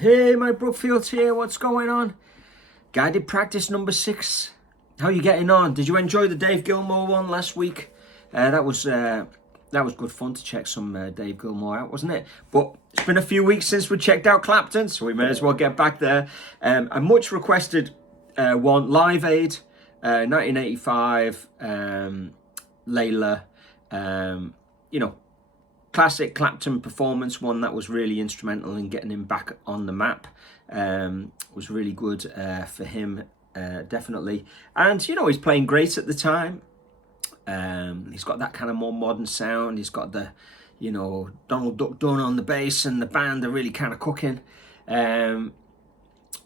Hey, my Brookfields here. What's going on? Guided practice number 6. How are you getting on? Did you enjoy the Dave Gilmour one last week? That was good fun to check some Dave Gilmour out, wasn't it? But it's been a few weeks since we checked out Clapton, so we may as well get back there. A much requested one, Live Aid, 1985, Layla. Classic Clapton performance, one that was really instrumental in getting him back on the map. Was really good for him, definitely. And, he's playing great at the time. He's got that kind of more modern sound. He's got the, Donald Duck Dunn on the bass, and the band are really kind of cooking.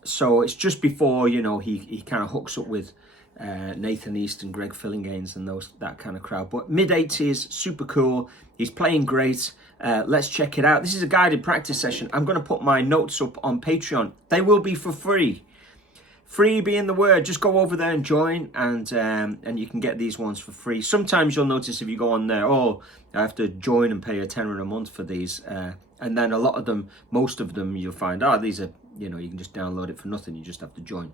So it's just before, he kind of hooks up with Nathan East and Greg Fillinganes and that kind of crowd. But mid-80s, super cool. He's playing great. Let's check it out. This is a guided practice session. I'm going to put my notes up on Patreon. They will be for free. Free being the word. Just go over there and join, and you can get these ones for free. Sometimes you'll notice if you go on there, I have to join and pay a tenner a month for these. And then a lot of them, most of them, you'll find, these are, you can just download it for nothing. You just have to join.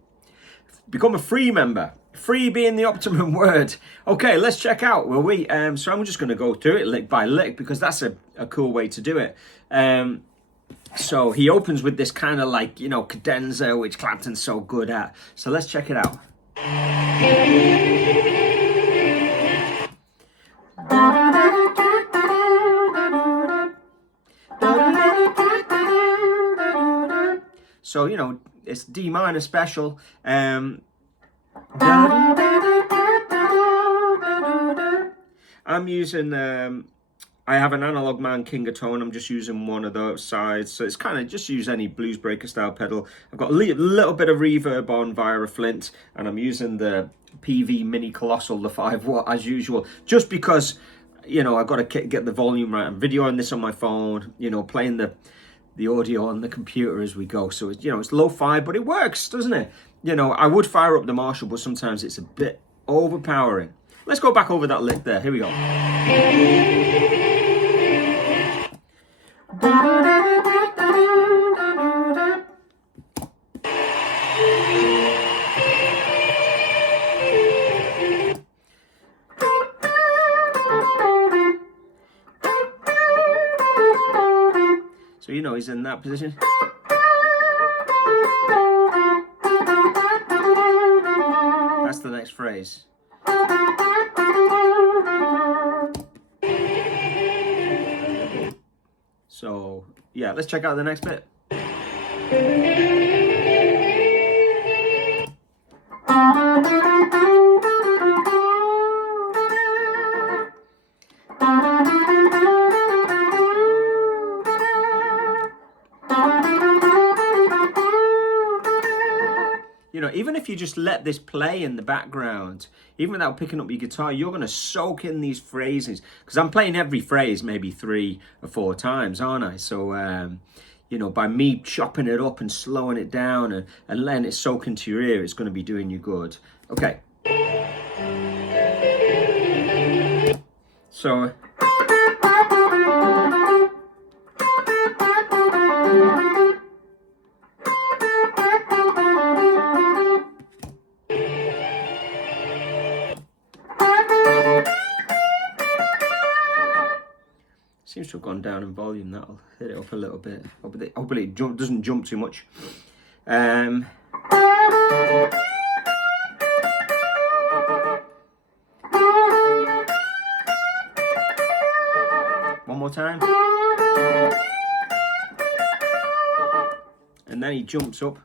Become a free member. Free being the optimum word. Okay, let's check out, will we? So I'm just going to go through it lick by lick because that's a cool way to do it. So he opens with this kind of like, cadenza, which Clapton's so good at. So let's check it out. So, it's D minor special. I'm using, I have an Analog Man King of Tone. I'm just using one of those sides. So it's kind of just use any blues breaker style pedal. I've got a little bit of reverb on via a Flint, and I'm using the PV Mini Colossal, the 5-watt as usual, just because, I've got to get the volume right. I'm videoing this on my phone, playing the audio on the computer as we go. So it's, it's lo-fi, but it works, doesn't it? I would fire up the Marshall, but sometimes it's a bit overpowering. Let's go back over that lick there. Here we go. So, he's in that position. That's the next phrase. So, yeah, let's check out the next bit. Even if you just let this play in the background, even without picking up your guitar, you're going to soak in these phrases. Because I'm playing every phrase maybe 3 or 4 times, aren't I? So, by me chopping it up and slowing it down and letting it soak into your ear, it's going to be doing you good. Okay. So... seems to have gone down in volume. That'll hit it up a little bit. Hopefully it doesn't jump too much. One more time. And then he jumps up.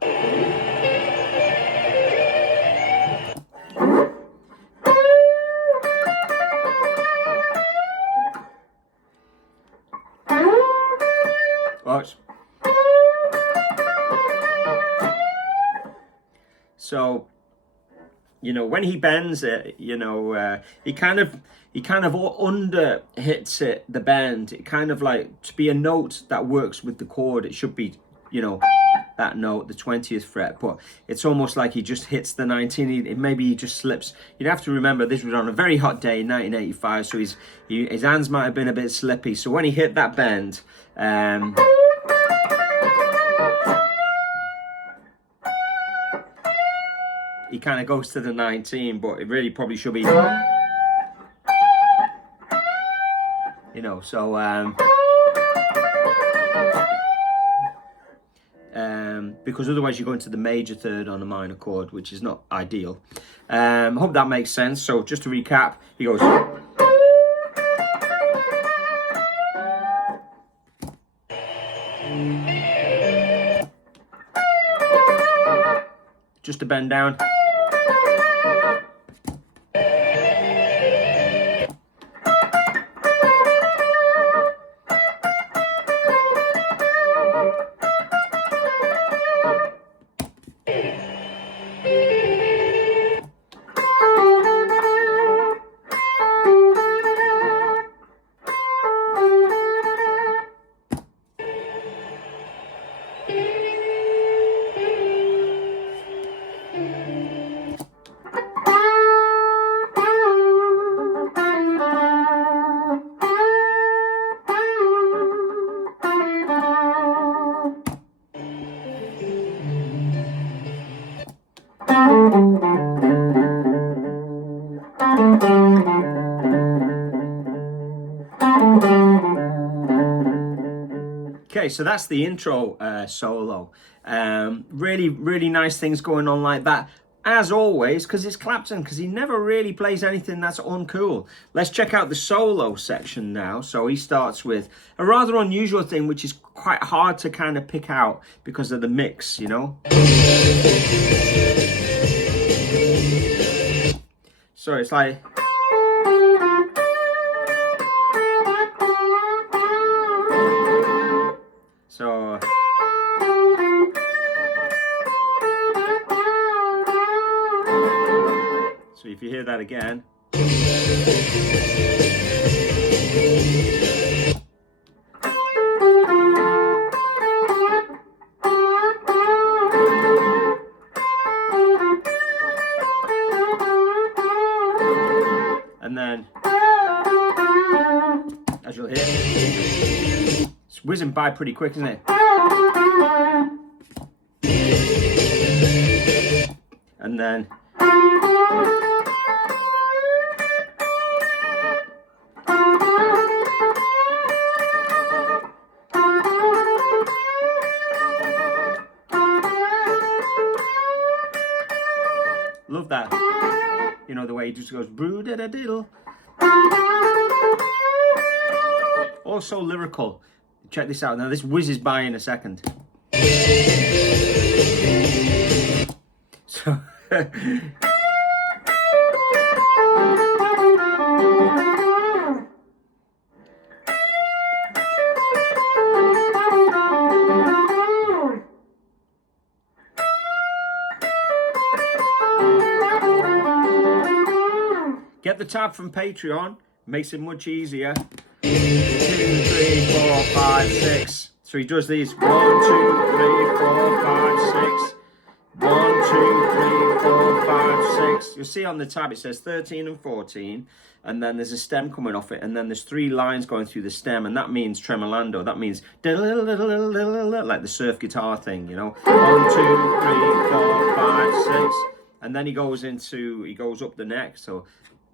Watch. So, when he bends it, he kind of under hits it, the bend. It kind of like, to be a note that works with the chord, it should be, that note, the 20th fret, but it's almost like he just hits the 19. Maybe he just slips. You'd have to remember this was on a very hot day in 1985, so his hands might have been a bit slippy. So when he hit that bend, he kind of goes to the 19, but it really probably should be, you know, so because otherwise you go into the major third on a minor chord, which is not ideal. Hope that makes sense. So just to recap, he goes, just to bend down, okay, so that's the intro solo. Really, really nice things going on like that. As always, because it's Clapton, because he never really plays anything that's uncool. Let's check out the solo section now. So he starts with a rather unusual thing, which is quite hard to kind of pick out because of the mix, you know? So it's like... So... So if you hear that again, and then, as you'll hear, it's whizzing by pretty quick, isn't it? And then, love that. You know, the way he just goes brew da da diddle. Also lyrical. Check this out. Now this whizzes by in a second. So get the tab from Patreon, makes it much easier. 2, 3, 4, 5, 6. So he does these 1, 2, 3, 4, 5, 6. 1, 2, 3, 4, 5, 6. You'll see on the tab it says 13 and 14, and then there's a stem coming off it, and then there's 3 lines going through the stem, and that means tremolando. That means like the surf guitar thing, you know. 1, 2, 3, 4, 5, 6. And then he goes up the neck. So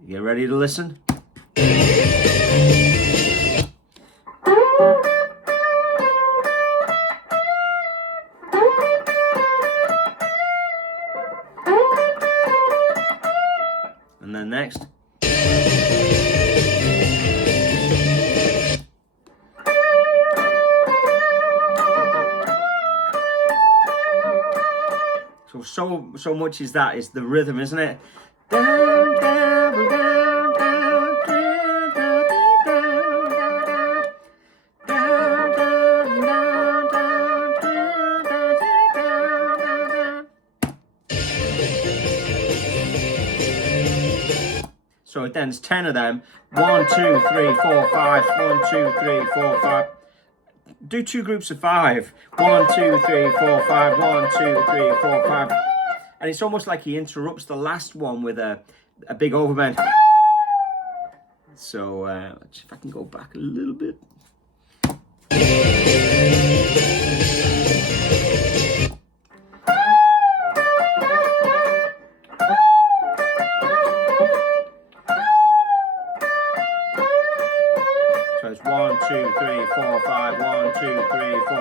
you ready to listen? And then next. So much is that, is the rhythm, isn't it? Down, down, down, down, down, down, down, down, down. So then it's 10 of them. 1, 2, 3, 4, 5. 1, 2, 3, 4, 5. Do 2 groups of 5. 1, 2, 3, 4, 5. 1, 2, 3, 4, 5. And it's almost like he interrupts the last one with a big overbend. So if I can go back a little bit.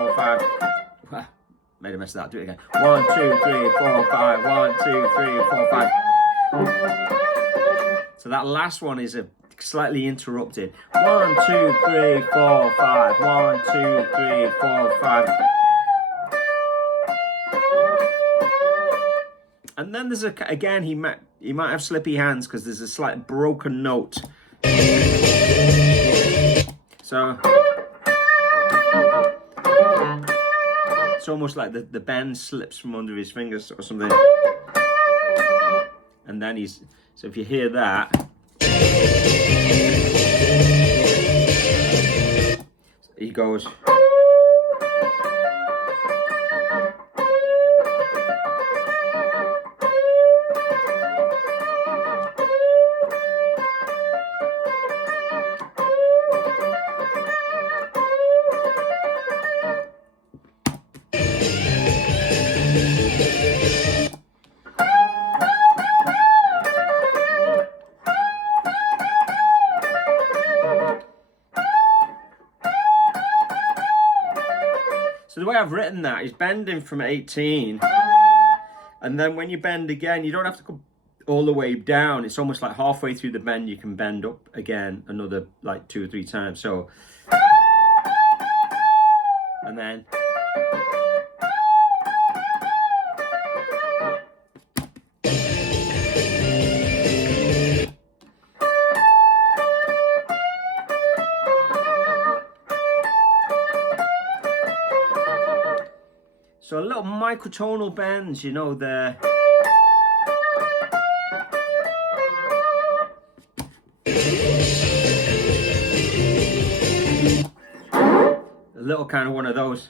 4, 5. Made a mess of that. Do it again. 1, 2, 3, 4, 5. 1, 2, 3, 4, 5. So that last one is a slightly interrupted. 1, 2, 3, 4, 5. 1, 2, 3, 4, 5. And then there's again he might have slippy hands because there's a slight broken note. So it's almost like the bend slips from under his fingers or something. And then so if you hear that, he goes. So the way I've written that is bending from 18, and then when you bend again, you don't have to go all the way down. It's almost like halfway through the bend, you can bend up again another like 2 or 3 times. So, and then. So a little microtonal bends, you know, there. A little kind of one of those.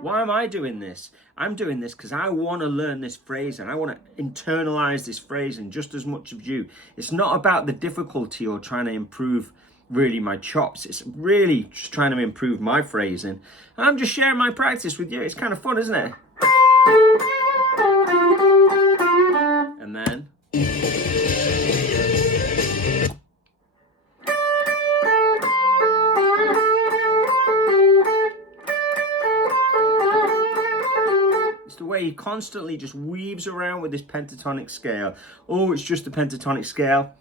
Why am I doing this? I'm doing this because I want to learn this phrase and I want to internalize this phrase and just as much as you. It's not about the difficulty or trying to improve really my chops. It's really just trying to improve my phrasing. And I'm just sharing my practice with you. It's kind of fun, isn't it? And then. The way he constantly just weaves around with this pentatonic scale. Oh, it's just a pentatonic scale.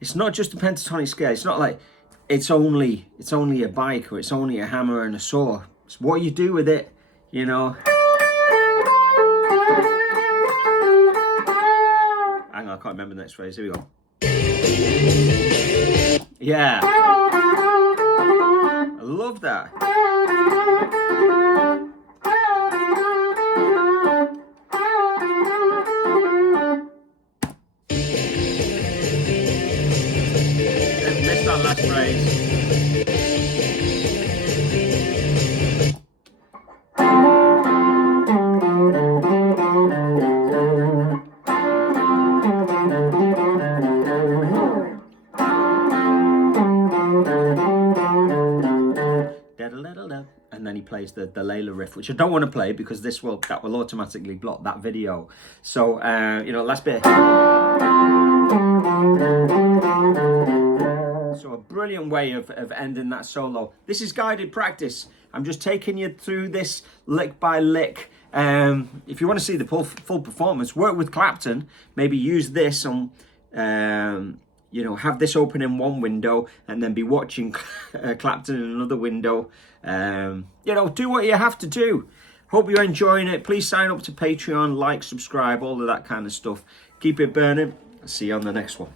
It's not just a pentatonic scale. It's not like it's only a bike or it's only a hammer and a saw. It's what you do with it, you know. Hang on, I can't remember the next phrase. Here we go. Yeah. I love that. That last phrase. And then he plays the Layla riff, which I don't want to play because that will automatically block that video. So you know, last bit. So a brilliant way of ending that solo. This is guided practice. I'm just taking you through this lick by lick. If you want to see the full performance, work with Clapton. Maybe use this on, you know, have this open in one window and then be watching Clapton in another window. You know, do what you have to do. Hope you're enjoying it. Please sign up to Patreon, like, subscribe, all of that kind of stuff. Keep it burning. I'll see you on the next one.